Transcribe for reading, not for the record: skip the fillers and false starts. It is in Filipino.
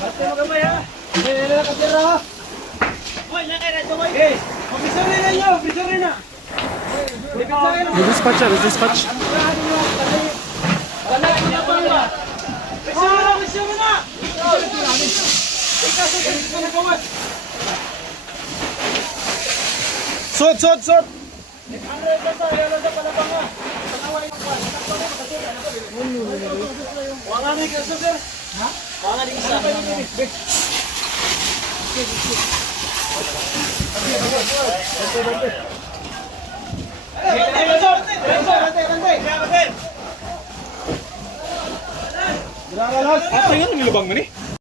Bate mo gamay ha. Hindi na nakatira ha. Hoy, nakay na ito boy. Hey, officer rin na nyo, officer rin na. Dispatch ah, dispatch. Wala ko na pa ba? Presyo mo na! Ikaso ka na gawas. Sud! Wangan ni ka sir. Ha? Wangan ni isa. Apa yang nilubang mo ni?